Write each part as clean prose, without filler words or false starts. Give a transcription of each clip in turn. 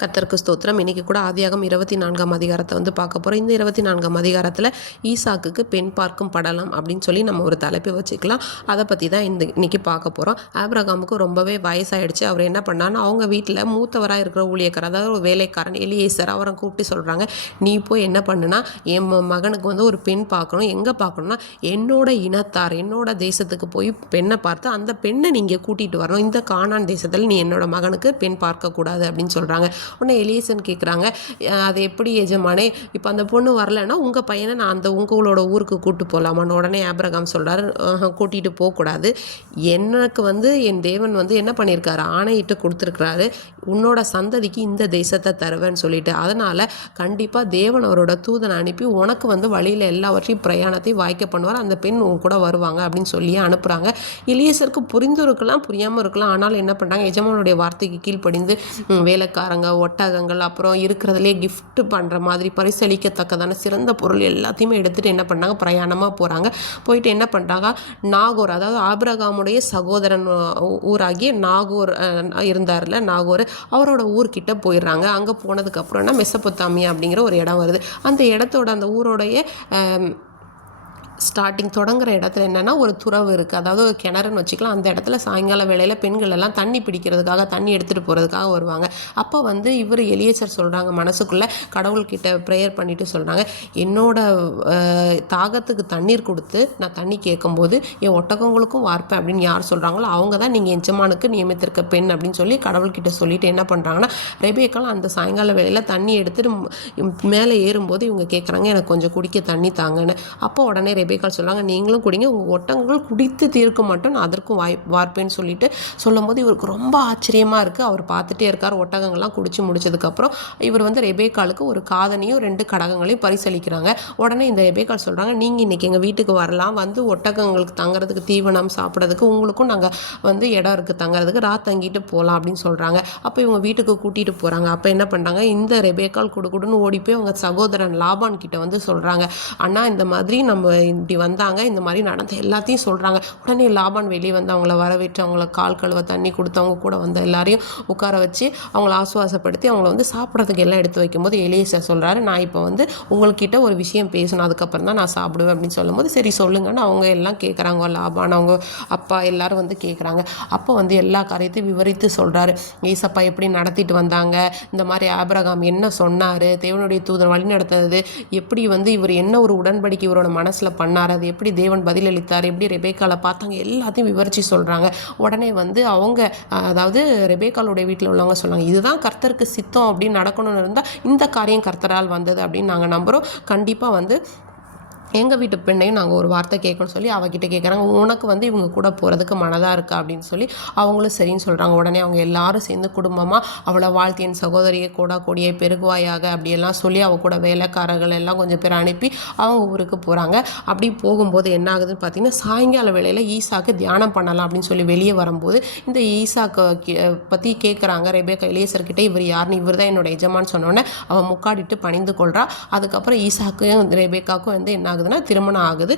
கர்த்தருக்கு ஸ்தோத்திரம். இன்றைக்கி கூட ஆதியாகமம் 24ஆம் அதிகாரத்தை பார்க்க போகிறோம். இந்த 24ஆம் அதிகாரத்தில் ஈசாக்குக்கு பெண் பார்க்கும் படலம் அப்படின்னு சொல்லி நம்ம ஒரு தலைப்பை வச்சுக்கலாம். அதை பற்றி தான் இன்னைக்கு பார்க்க போகிறோம். ஆபிரகாமுக்கு ரொம்பவே வயசாகிடுச்சு. அவர் என்ன பண்ணான்னு அவங்க வீட்டில் மூத்தவராக இருக்கிற ஊழியக்காரர், அதாவது ஒரு வேலைக்காரன் எலியேசர், அவரை கூப்பிட்டு சொல்கிறாங்க, நீ போய் என்ன பண்ணுனா என் மகனுக்கு ஒரு பெண் பார்க்கணும். எங்கே பார்க்கணுன்னா என்னோட இனத்தார், என்னோட தேசத்துக்கு போய் பெண்ணை பார்த்து அந்த பெண்ணை நீங்கள் கூட்டிகிட்டு வரணும். இந்த கானான் தேசத்தில் நீ என்னோட மகனுக்கு பெண் பார்க்கக்கூடாது அப்படின்னு சொல்கிறாங்க. உடனே எலியேசன் கேட்குறாங்க, அது எப்படி எஜமானே, இப்போ அந்த பொண்ணு வரலைன்னா உங்கள் பையனை நான் உங்களோட ஊருக்கு கூப்பிட்டு போகலாமான்னு. உடனே ஆபிரகாம் சொல்கிறாரு, கூட்டிகிட்டு போகக்கூடாது. எனக்கு என் தேவன் என்ன பண்ணியிருக்காரு, ஆணையிட்டு கொடுத்துருக்குறாரு, உன்னோட சந்ததிக்கு இந்த தேசத்தை தருவேன்னு சொல்லிட்டு. அதனால் கண்டிப்பாக தேவன் அவரோட தூதனை அனுப்பி உனக்கு வழியில் எல்லாவற்றையும் பிரயாணத்தையும் வாய்க்க பண்ணுவார், அந்த பெண் உங்க கூட வருவாங்க அப்படின்னு சொல்லி அனுப்புகிறாங்க. எலியேசருக்கு புரிந்து இருக்கலாம், புரியாமல் இருக்கலாம். ஆனால் என்ன பண்ணுறாங்க, எஜமானுடைய வார்த்தைக்கு கீழ்ப்படிந்து வேலைக்காரங்க, ஒட்டகங்கள், அப்புறம் இருக்கிறதுலே கிஃப்ட் பண்ணுற மாதிரி பரிசளிக்கத்தக்கதான சிறந்த பொருள் எல்லாத்தையுமே எடுத்துகிட்டு என்ன பண்ணாங்க, பிரயாணமாக போகிறாங்க. போயிட்டு என்ன பண்ணுறாங்க, நாகோர், அதாவது ஆபிரகாமுடைய சகோதரன் ஊராகிய நாகோர் இருந்தார்ல, நாகோர், அவரோட ஊர்கிட்ட போயிடுறாங்க. அங்கே போனதுக்கப்புறம் மெசபொத்தாமியா அப்படிங்கிற ஒரு இடம் வருது. அந்த இடத்தோட, அந்த ஊரோடைய ஸ்டார்டிங் தொடங்குற இடத்துல என்னென்னா ஒரு துறவு இருக்குது, அதாவது ஒரு கிணறுன்னு வச்சுக்கலாம். அந்த இடத்துல சாயங்கால வேளையில் பெண்கள் எல்லாம் தண்ணி பிடிக்கிறதுக்காக, தண்ணி எடுத்துகிட்டு போகிறதுக்காக வருவாங்க. அப்போ இவர் எலியேசர் சொல்கிறாங்க, மனசுக்குள்ளே கடவுள்கிட்ட ப்ரேயர் பண்ணிவிட்டு சொல்கிறாங்க, என்னோட தாகத்துக்கு தண்ணீர் கொடுத்து நான் தண்ணி கேட்கும்போது என் ஒட்டகங்களுக்கும் வார்ப்பேன் அப்படின்னு யார் சொல்கிறாங்களோ அவங்க தான் நீங்கள் எஜமானுக்கு நியமித்திருக்க பெண் அப்படின்னு சொல்லி கடவுள்கிட்ட சொல்லிட்டு என்ன பண்ணுறாங்கன்னா, ரெபேக்கால் அந்த சாயங்கால வேளையில் தண்ணி எடுத்துகிட்டு மேலே ஏறும்போது இவங்க கேட்குறாங்க, எனக்கு கொஞ்சம் குடிக்க தண்ணி தாங்கன்னு. அப்போ உடனே ரெபேக்கால் சொல்கிறாங்க, நீங்களும் குடிங்க, உங்கள் ஒட்டகங்கள் குடித்து தீர்க்க மட்டும் நான் அதற்கும் வார்ப்பேன்னு சொல்லிட்டு சொல்லும்போது இவருக்கு ரொம்ப ஆச்சரியமாக இருக்குது. அவர் பார்த்துட்டே இருக்கார். ஒட்டகங்கள்லாம் குடிச்சு முடிச்சதுக்கப்புறம் இவர் ரெபேக்காலுக்கு ஒரு காதனையும் 2 கடகங்களையும் பரிசளிக்கிறாங்க. உடனே இந்த ரெபேக்கால் சொல்கிறாங்க, நீங்கள் இன்றைக்கி எங்கள் வீட்டுக்கு வரலாம், ஒட்டகங்களுக்கு தங்குறதுக்கு தீவனம் சாப்பிட்றதுக்கு உங்களுக்கும் நாங்கள் இடம் இருக்குது தங்குறதுக்கு, தங்கிட்டு போகலாம் அப்படின்னு சொல்கிறாங்க. அப்போ இவங்க வீட்டுக்கு கூட்டிகிட்டு போகிறாங்க. அப்போ என்ன பண்ணுறாங்க, இந்த ரெபேக்கால் குடுன்னு ஓடி போய் அவங்க சகோதரன் லாபான் கிட்ட சொல்கிறாங்க, அண்ணா இந்த மாதிரி நம்ம இப்படி வந்தாங்க, இந்த மாதிரி நடந்த எல்லாத்தையும் சொல்கிறாங்க. உடனே லாபான் வெளியே அவங்கள வரவேற்று அவங்கள கால் கழுவ தண்ணி கொடுத்து அவங்க கூட எல்லாரையும் உட்கார வச்சு அவங்கள ஆசுவாசப்படுத்தி அவங்கள சாப்பிட்றதுக்கு எல்லாம் எடுத்து வைக்கும்போது எலியேசர் சொல்கிறாரு, நான் இப்போ உங்கள்கிட்ட ஒரு விஷயம் பேசணும், அதுக்கப்புறம் தான் நான் சாப்பிடுவேன் அப்படின்னு சொல்லும்போது, சரி சொல்லுங்கன்னு அவங்க எல்லாம் கேட்குறாங்க. லாபான், அவங்க அப்பா எல்லாரும் கேட்குறாங்க. அப்போ எல்லா காரியத்தையும் விவரித்து சொல்கிறாரு. ஏசப்பா எப்படி நடத்திட்டு வந்தாங்க, இந்த மாதிரி ஆபிரகாம் என்ன சொன்னார், தேவனுடைய தூதன் வழி நடத்துனது எப்படி, இவர் என்ன ஒரு உடன்படிக்கை இவரோட மனசில் பண்ணார், அது எப்படி தேவன் பதிலளித்தார், எப்படி ரெபேக்காலை பார்த்தாங்க, எல்லாத்தையும் விவரித்து சொல்கிறாங்க. உடனே அவங்க, அதாவது ரெபேக்காலுடைய வீட்டில் உள்ளவங்க சொல்கிறாங்க, இதுதான் கர்த்தருக்கு சித்தம் அப்படின்னு நடக்கணும்னு இருந்தால் இந்த காரியம் கர்த்தரால் வந்தது அப்படின்னு நாங்கள் நம்புகிறோம். கண்டிப்பாக எங்கள் வீட்டு பெண்ணையும் நாங்கள் ஒரு வார்த்தை கேட்கணும்னு சொல்லி அவகிட்ட கேட்குறாங்க, உனக்கு இவங்க கூட போகிறதுக்கு மனதாக இருக்கா அப்படின்னு சொல்லி அவங்களும் சரின்னு சொல்கிறாங்க. உடனே அவங்க எல்லாரும் சேர்ந்து குடும்பமாக அவளை வாழ்த்தி, என் சகோதரியை கொடியை பெருகுவாயாக அப்படியெல்லாம் சொல்லி அவள் கூட வேலைக்காரர்கள் எல்லாம் கொஞ்சம் பேர் அனுப்பி அவங்க ஊருக்கு போகிறாங்க. அப்படி போகும்போது என்ன ஆகுதுன்னு பார்த்தீங்கன்னா, சாயங்கால வேளையில் ஈசாக்கு தியானம் பண்ணலாம் அப்படின்னு சொல்லி வெளியே வரும்போது இந்த ஈசாக்கை பற்றி கேட்குறாங்க ரெபேக்கா எலியேசர்கிட்ட, இவர் யாருன்னு, இவர் தான் என்னோட எஜமான்னு சொன்னோன்னே அவன் முக்காடிட்டு பணிந்து கொள்கிறா. அதுக்கப்புறம் ஈசாக்கும் ரெபேக்காவுக்கும் என்ன ஆகுது, திருமணம் ஆகுது.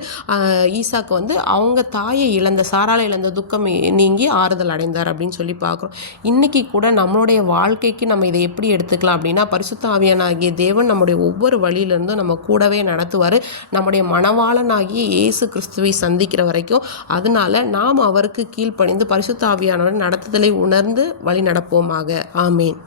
ஈசாக்கு அவங்க தாயை இழந்த, சாராளை இழந்த துக்கம் நீங்கி ஆறுதல் அடைந்தார் அப்படின்னு சொல்லி பார்க்குறோம். இன்னைக்கு கூட நம்மளுடைய வாழ்க்கைக்கு நம்ம இதை எப்படி எடுத்துக்கலாம் அப்படின்னா, பரிசுத்த ஆவியானாகிய தேவன் நம்முடைய ஒவ்வொரு வழியிலிருந்தும் நம்ம கூடவே நடத்துவார், நம்முடைய மணவாளனாகிய இயேசு கிறிஸ்துவை சந்திக்கிற வரைக்கும். அதனால நாம் அவருக்கு கீழ்ப்பணிந்து பரிசுத்த ஆவியானவரின் நடத்துதலை உணர்ந்து வழி நடப்போமாக. ஆமேன்.